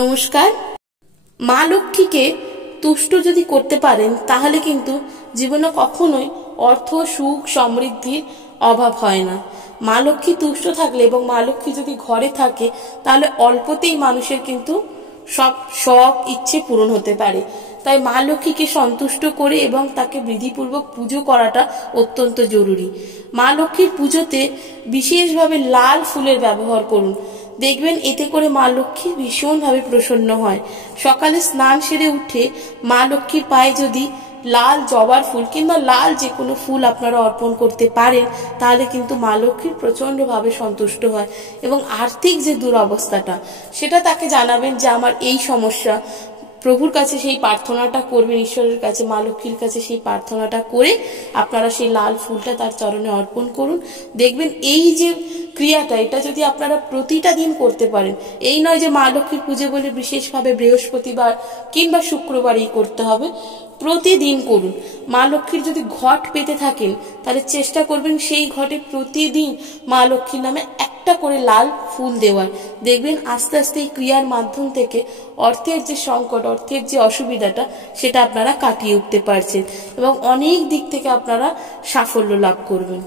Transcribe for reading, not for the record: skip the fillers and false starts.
নমস্কার। মা লক্ষ্মীকে তুষ্ট যদি করতে পারেন তাহলে কিন্তু জীবনে কখনোই অর্থ, সুখ, সমৃদ্ধির অভাব হয় না। মা লক্ষ্মী তুষ্ট থাকলে এবং মা লক্ষ্মী যদি ঘরে থাকে তাহলে অল্পতেই মানুষের কিন্তু সব শখ ইচ্ছে পূরণ হতে পারে। তাই মা লক্ষ্মীকে সন্তুষ্ট করে এবং তাকে বিধিপূর্বক পুজো করাটা অত্যন্ত জরুরি। মা লক্ষ্মীর পুজোতে বিশেষভাবে লাল ফুলের ব্যবহার করুন, দেখবেন এতে করে মা লক্ষ্মী ভীষণভাবে প্রসন্ন হয়। সকালে স্নান সেরে উঠে মা লক্ষ্মীর পায়ে যদি লাল জবার ফুল কিংবা লাল যে কোনো ফুল আপনারা অর্পণ করতে পারেন তাহলে কিন্তু মা লক্ষ্মীর প্রচন্ডভাবে সন্তুষ্ট হয় এবং আর্থিক যে দুরবস্থাটা সেটা তাকে জানাবেন যে আমার এই সমস্যা, প্রভুর কাছে সেই প্রার্থনাটা করবেন, ঈশ্বরের কাছে, মা লক্ষ্মীর কাছে সেই প্রার্থনাটা করে আপনারা সেই লাল ফুলটা তার চরণে অর্পণ করুন। দেখবেন এই যে ক্রিয়াটা, এটা যদি আপনারা প্রতিটা দিন করতে পারেন, এই নয় যে মা লক্ষ্মীর পুজো বলে বিশেষভাবে বৃহস্পতিবার কিংবা শুক্রবারই করতে হবে, প্রতিদিন করুন। মা লক্ষ্মীর যদি ঘট পেতে থাকেন তাহলে চেষ্টা করবেন সেই ঘটে প্রতিদিন মা লক্ষ্মীর নামে একটা করে লাল ফুল দেওয়ার। দেখবেন আস্তে আস্তে এই ক্রিয়ার মাধ্যম থেকে অর্থের যে সংকট, অর্থের যে অসুবিধাটা সেটা আপনারা কাটিয়ে উঠতে পারছেন এবং অনেক দিক থেকে আপনারা সাফল্য লাভ করবেন।